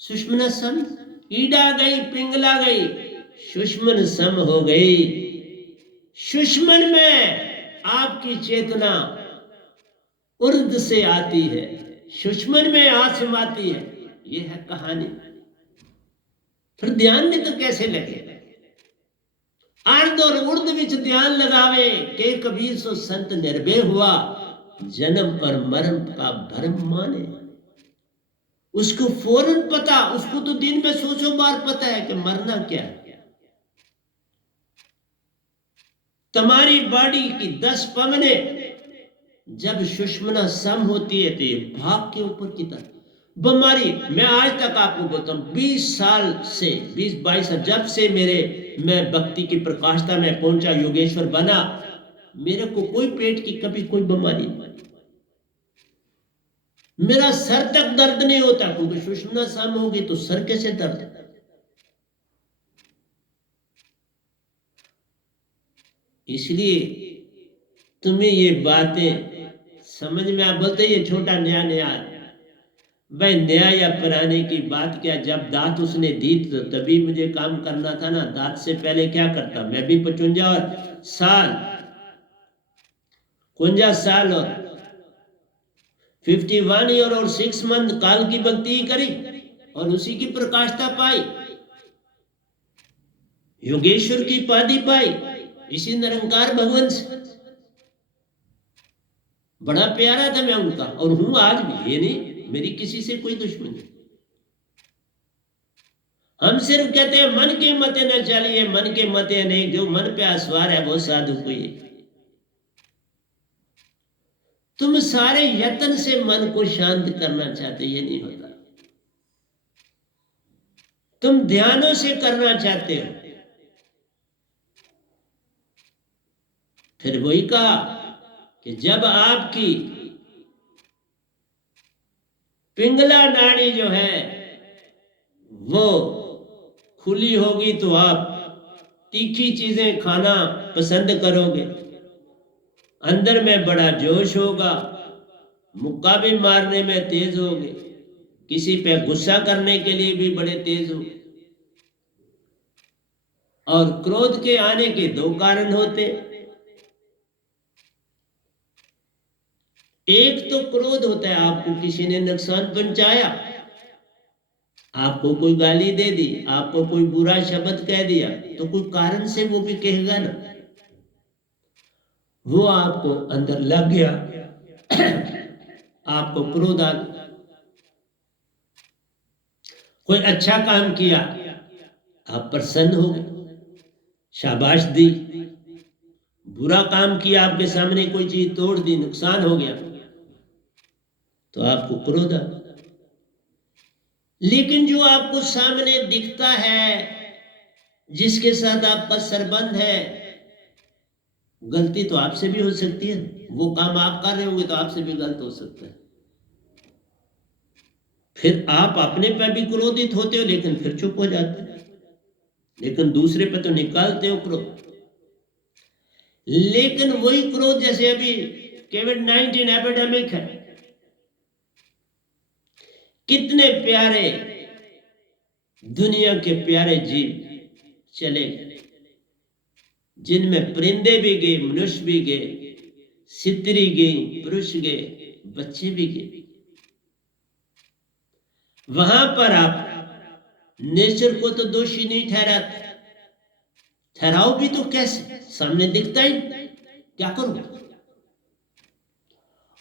सुषमन सम, ईडा गई, पिंगला गई, सुषमन सम हो गई। सुषमन में आपकी चेतना उर्द से आती है, सुषमन में आसमाती है, ये है कहानी। फिर ध्यान में तो कैसे लगे? अर्ध और उर्द विच ध्यान लगावे, के कबीर सो संत निर्भय हुआ, जन्म और मरण का भरम माने। उसको फौरन पता, उसको तो दिन में 100 बार पता है कि मरना क्या है। तुम्हारी बॉडी की 10 पवने जब सुषमना सम होती है तो ये भाग के ऊपर की तरफ बीमारी। मैं आज तक आपको बोलता हूँ, 20 साल से 20-22 साल जब से मैं भक्ति की प्रकाशता में पहुंचा, योगेश्वर बना, मेरे को कोई पेट की कभी कोई बीमारी नहीं। मेरा सर तक दर्द नहीं होता, क्योंकि सुषमना सम होगी तो सर कैसे दर्द। इसलिए तुम्हें ये बातें समझ में आ, बोलते ये छोटा नया नया, भाई नया या पुराने की बात क्या। जब दांत उसने दी तो तभी मुझे काम करना था ना, दांत से पहले क्या करता। मैं भी 55 साल और 51 ईयर और 6 मंथ काल की भक्ति करी और उसी की प्रकाशता पाई, योगेश्वर की उपाधि पाई, इसी निरंकार भगवान से। बड़ा प्यारा था मैं उनका, और हूं आज भी। ये नहीं मेरी किसी से कोई दुश्मनी। हम सिर्फ कहते हैं मन के मते न चलिए, मन के मते नहीं, जो मन पे आसवार है वो साधु को। तुम सारे यत्न से मन को शांत करना चाहते, ये नहीं होता। तुम ध्यानों से करना चाहते हो। फिर वही कहा कि जब आपकी पिंगला नाड़ी जो है वो खुली होगी तो आप तीखी चीजें खाना पसंद करोगे, अंदर में बड़ा जोश होगा, मुक्का भी मारने में तेज होगे, किसी पे गुस्सा करने के लिए भी बड़े तेज हो। और क्रोध के आने के दो कारण होते, एक तो क्रोध होता है आपको किसी ने नुकसान पहुंचाया, आपको कोई गाली दे दी, आपको कोई बुरा शब्द कह दिया, तो कोई कारण से वो भी कहेगा ना, वो आपको अंदर लग गया, आपको क्रोध आ गया। कोई अच्छा काम किया, आप प्रसन्न हो गए, शाबाश दी। बुरा काम किया, आपके सामने कोई चीज तोड़ दी, नुकसान हो गया, तो आपको क्रोध आ। लेकिन जो आपको सामने दिखता है, जिसके साथ आपका संबंध है, गलती तो आपसे भी हो सकती है, वो काम आप कर रहे होंगे तो आपसे भी गलत हो सकता है। फिर आप अपने पे भी क्रोधित होते हो, लेकिन फिर चुप हो जाते हो, लेकिन दूसरे पे तो निकालते हो क्रोध। लेकिन वही क्रोध, जैसे अभी कोविड-19 एपिडेमिक है, कितने प्यारे दुनिया के प्यारे जीव चले गए, जिनमें परिंदे भी गए, मनुष्य भी गए, सितरी गई, पुरुष गए, बच्चे भी गए। वहां पर आप नेचर को तो दोषी नहीं ठहराते, ठहराओ भी तो कैसे, सामने दिखता ही, क्या करो।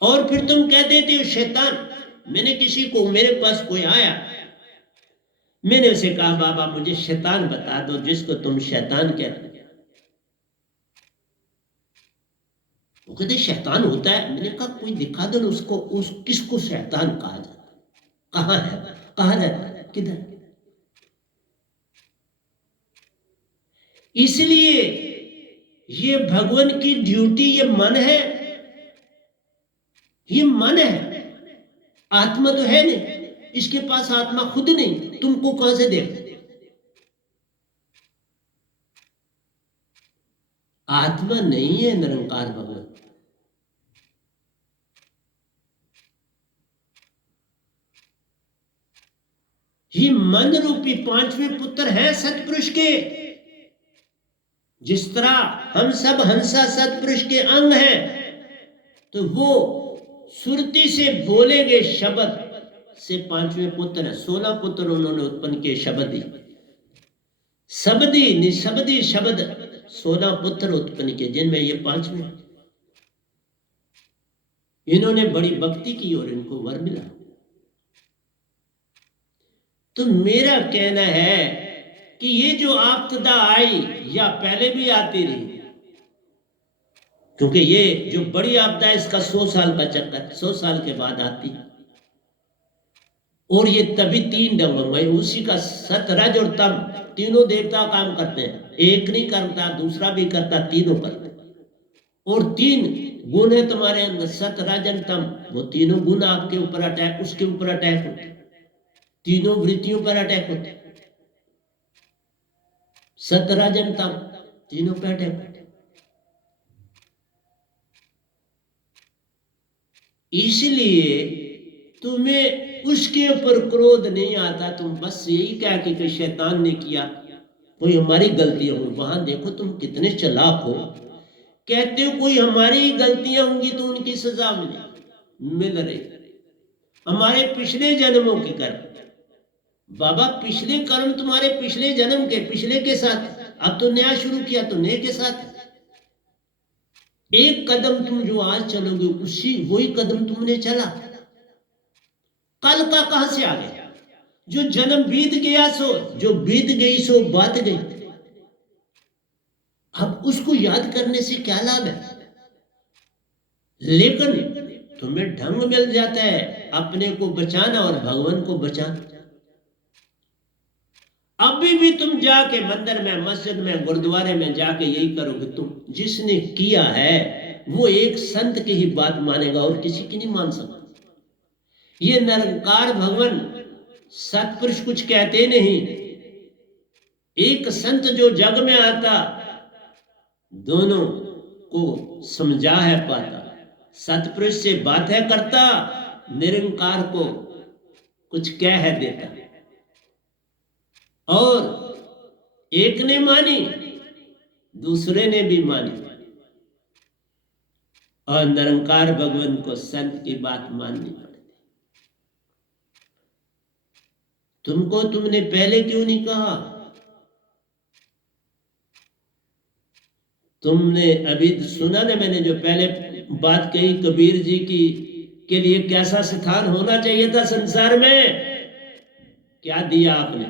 और फिर तुम कह देते हो शैतान। मैंने किसी को, मेरे पास कोई आया, मैंने उसे कहा बाबा मुझे शैतान बता दो, जिसको तुम शैतान कहते। वो कहते शैतान होता है। मैंने कहा कोई दिखा दो उसको, किसको शैतान कहा जाता है, कहाँ है, कहाँ रहता है, किधर। इसलिए ये भगवान की ड्यूटी, ये मन है, ये मन है, आत्मा तो है नहीं, इसके पास आत्मा खुद नहीं, तुमको कहां से दे। आत्मा नहीं है निरंकार भगवान। ये मन रूपी पांचवें पुत्र है सतपुरुष के। जिस तरह हम सब हंसा सतपुरुष के अंग हैं, तो वो सुरती से बोले गए शब्द से पांचवें पुत्र है। 16 पुत्र उन्होंने उत्पन्न किए, शब्दी शब्दी निशब्दी शब्द, 16 पुत्र उत्पन्न किए, जिनमें ये पांचवें। इन्होंने बड़ी भक्ति की और इनको वर मिला। तो मेरा कहना है कि ये जो आपदा आई, या पहले भी आती रही, क्योंकि ये जो बड़ी आपदा है इसका 100 साल का चक्कर, 100 साल के बाद आती। और ये तभी 3 ढंगों में, उसी का सत रज और तम, तीनों देवता काम करते हैं, एक नहीं करता, दूसरा भी करता, तीनों करते। और 3 गुण है तुम्हारे अंदर, सत रज और तम, वो तीनों गुण आपके ऊपर अटैक, उसके ऊपर अटैक होते, तीनों वृत्तियों पर अटैक होते, सत रज और तम तीनों पर अटैक होते। इसलिए तुम्हें उसके ऊपर क्रोध नहीं आता, तुम बस यही कह कि शैतान ने किया, कोई हमारी गलतियां हो। वहां देखो तुम कितने चालाक हो, कहते हो कोई हमारी गलतियां होंगी तो उनकी सजा मिल रही, हमारे पिछले जन्मों की कर्म। बाबा पिछले कर्म तुम्हारे पिछले जन्म के, पिछले के साथ, अब तो नया शुरू किया तो नए के साथ। एक कदम तुम जो आज चलोगे, उसी वही कदम तुमने चला, कल का कहां से आ गया। जो जन्म बीत गया सो, जो बीत गई सो बात गई, अब उसको याद करने से क्या लाभ है। लेकिन तुम्हें ढंग मिल जाता है अपने को बचाना और भगवान को बचाना। अभी भी तुम जाके मंदिर में, मस्जिद में, गुरुद्वारे में जाके यही करोगे, तुम जिसने किया है वो एक संत की ही बात मानेगा और किसी की नहीं मान सकता। ये निरंकार भगवान सत्पुरुष कुछ कहते नहीं। एक संत जो जग में आता दोनों को समझा है पाता, सत्पुरुष से बातें करता, निरंकार को कुछ कह है देता। और एक ने मानी दूसरे ने भी मानी, और निरंकार भगवान को संत की बात माननी पड़ती। तुमको तुमने पहले क्यों नहीं कहा? तुमने अभी सुना ना, मैंने जो पहले बात कही कबीर जी की के लिए कैसा स्थान होना चाहिए था संसार में, क्या दिया आपने?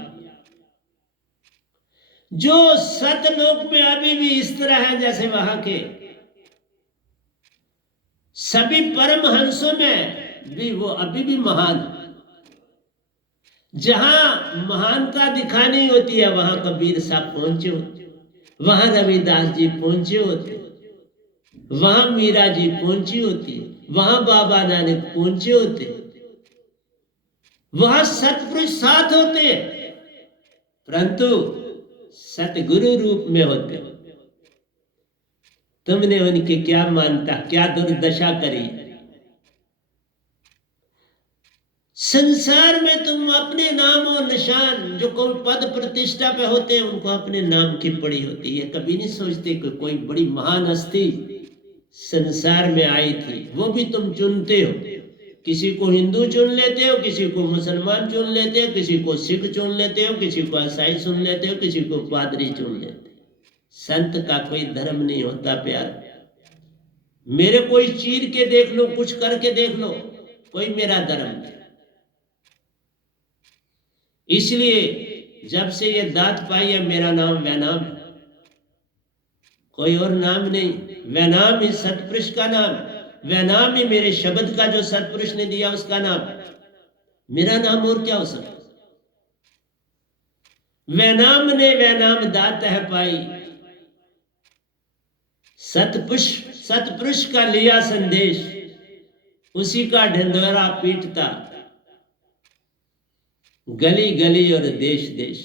जो सतलोक में अभी भी इस तरह है जैसे वहां के सभी परमहंसों में भी वो अभी भी महान। जहां महानता दिखानी होती है वहां कबीर साहब पहुंचे होते, वहां रविदास जी पहुंचे होते, वहां मीरा जी पहुंची होती, वहां बाबा नानक पहुंचे होते, वहां सतपुरुष साथ होते, परंतु सतगुरु रूप में होते। तुमने उनकी क्या मानता, क्या दुर्दशा करी। संसार में तुम अपने नाम और निशान, जो कोई पद प्रतिष्ठा पे होते हैं उनको अपने नाम की पड़ी होती है। कभी नहीं सोचते कि कोई बड़ी महान हस्ती संसार में आई थी, वो भी तुम चुनते हो। किसी को हिंदू चुन लेते हो, किसी को मुसलमान चुन लेते हो, किसी को सिख चुन लेते हो, किसी को ईसाई चुन लेते हो, किसी को पादरी चुन लेते हो। संत का कोई धर्म नहीं होता प्यार। मेरे कोई चीर के देख लो, कुछ करके देख लो, कोई मेरा धर्म नहीं। इसलिए जब से ये दात पाई है मेरा नाम वैनाम है, कोई और नाम नहीं। वैनाम ही सतपुरुष का नाम, वैनाम ही मेरे शब्द का जो सतपुरुष ने दिया उसका नाम। मेरा नाम और क्या हो सकता? वैनाम ने वैनाम दात है पाई, सतपुरुष का लिया संदेश, उसी का ढिंढोरा पीटता गली गली और देश देश।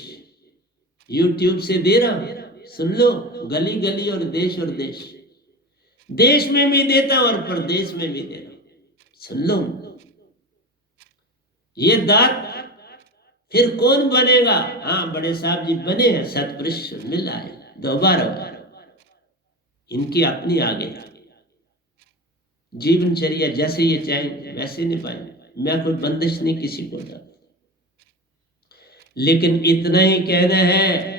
यूट्यूब से दे रहा हूं, सुन लो। गली गली और देश देश में भी देता और प्रदेश में भी दे रहा हूं, सुन लो। ये दात फिर कौन बनेगा? हाँ, बड़े साहब जी बने हैं, सतपुरुष मिल आए दोबारा। इनकी अपनी आगे जीवनचर्या जैसे ये चाहे वैसे नहीं पाएंगे। मैं कोई बंदिश नहीं किसी को डाल, लेकिन इतना ही कहना है,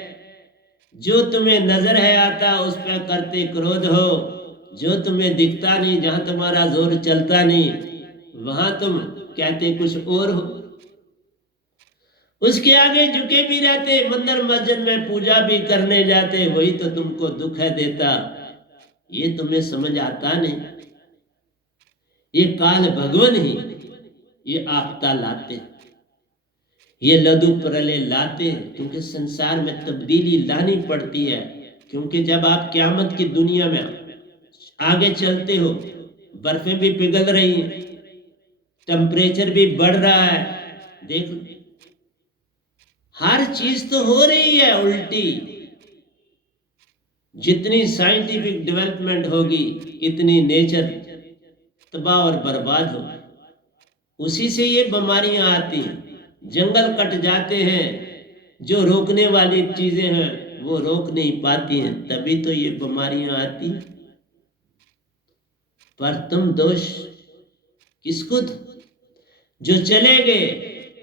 जो तुम्हें नजर है आता उस पर करते क्रोध हो, जो तुम्हें दिखता नहीं, जहां तुम्हारा जोर चलता नहीं, वहां तुम कहते कुछ और हो। उसके आगे झुके भी रहते, मंदिर मस्जिद में पूजा भी करने जाते, वही तो तुमको दुख है देता। ये तुम्हें समझ आता नहीं। ये काल भगवान ही ये आपदा लाते, ये लदू प्रलय लाते, क्योंकि संसार में तब्दीली लानी पड़ती है। क्योंकि जब आप क़यामत की दुनिया में आगे चलते हो, बर्फें भी पिघल रही हैं, टेम्परेचर भी बढ़ रहा है, देख हर चीज तो हो रही है उल्टी। जितनी साइंटिफिक डेवलपमेंट होगी इतनी नेचर तबाह और बर्बाद होगी। उसी से ये बीमारियां आती हैं। जंगल कट जाते हैं, जो रोकने वाली चीजें हैं वो रोक नहीं पाती हैं, तभी तो ये बीमारियां आती। पर तुम दोष किसको दो? जो चले गए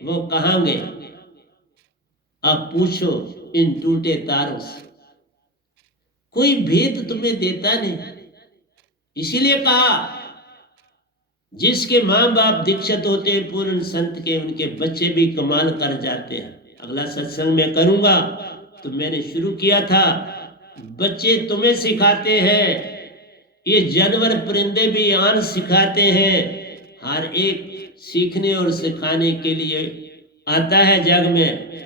वो कहां गए? अब पूछो इन टूटे तारों से, कोई भेद तुम्हें देता नहीं। इसीलिए कहा, जिसके माँ बाप दीक्षित होते हैं पूर्ण संत के, उनके बच्चे भी कमाल कर जाते हैं। अगला सत्संग में करूंगा। तो मैंने शुरू किया था, बच्चे तुम्हें सिखाते हैं, ये जानवर परिंदे भी आन सिखाते हैं, हर एक सीखने और सिखाने के लिए आता है जग में।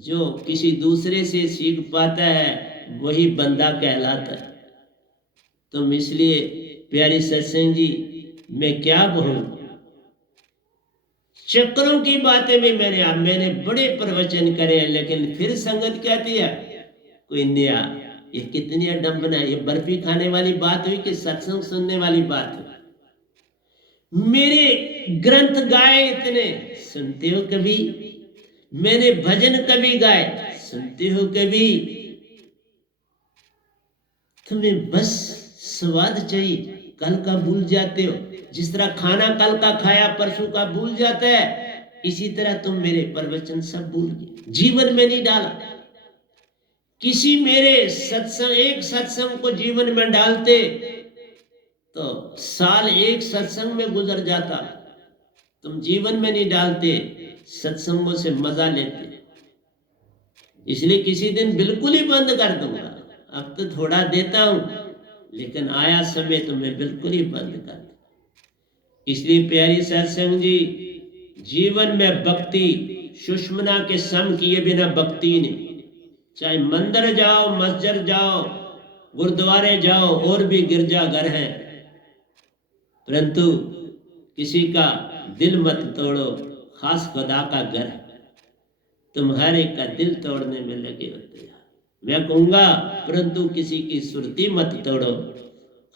जो किसी दूसरे से सीख पाता है वही बंदा कहलाता है। तुम इसलिए प्यारी सत्संग जी, मैं क्या कहूं, चक्रों की बातें भी मैंने बड़े प्रवचन करे हैं, लेकिन फिर संगत कहती है कोई नया। ये कितनी अडंबना है, ये बर्फी खाने वाली बात हुई कि सत्संग सुनने वाली बात हुई। मेरे ग्रंथ गाए इतने, सुनते हो कभी? मैंने भजन कभी गाए, सुनते हो कभी? तुम्हें बस स्वाद चाहिए, कल का भूल जाते हो। जिस तरह खाना कल का खाया परसों का भूल जाता है, इसी तरह तुम मेरे प्रवचन सब भूल गए, जीवन में नहीं डाला। किसी मेरे सत्संग, एक सत्संग को जीवन में डालते तो साल एक सत्संग में गुजर जाता। तुम जीवन में नहीं डालते, सत्संगों से मजा लेते, इसलिए किसी दिन बिल्कुल ही बंद कर दूंगा। अब तो थोड़ा देता हूं, लेकिन आया समय तो मैं बिल्कुल ही बंद कर दूं। इसलिए प्यारी सत्संग जी, जीवन में भक्ति सुषमना के सम किए बिना भक्ति नहीं। चाहे मंदिर जाओ, मस्जिद जाओ, गुरुद्वारे जाओ, और भी गिरजाघर हैं, परंतु किसी का दिल मत तोड़ो। खास खुदा का घर है, तुम्हारे का दिल तोड़ने में लगे होते हैं। मैं कहूंगा परंतु किसी की सुरती मत तोड़ो।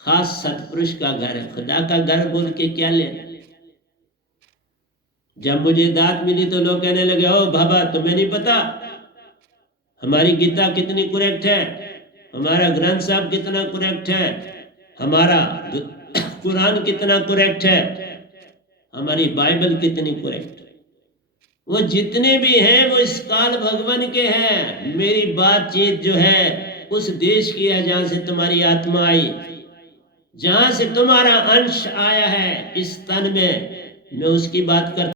खास सतपुरुष का घर है, खुदा का घर बोल के क्या ले। जब मुझे दात मिली तो लोग कहने लगे, ओ बाबा तुम्हें नहीं पता हमारी गीता कितनी करेक्ट है, हमारा ग्रंथ साहब कितना करेक्ट है, हमारा कुरान कितना करेक्ट है, हमारी बाइबल कितनी करेक्ट है। वो जितने भी हैं वो इस काल भगवान के हैं। मेरी बातचीत जो है उस देश की है जहां से तुम्हारी आत्मा आई, जहां से तुम्हारा अंश आया है इस तन में, मैं उसकी बात करता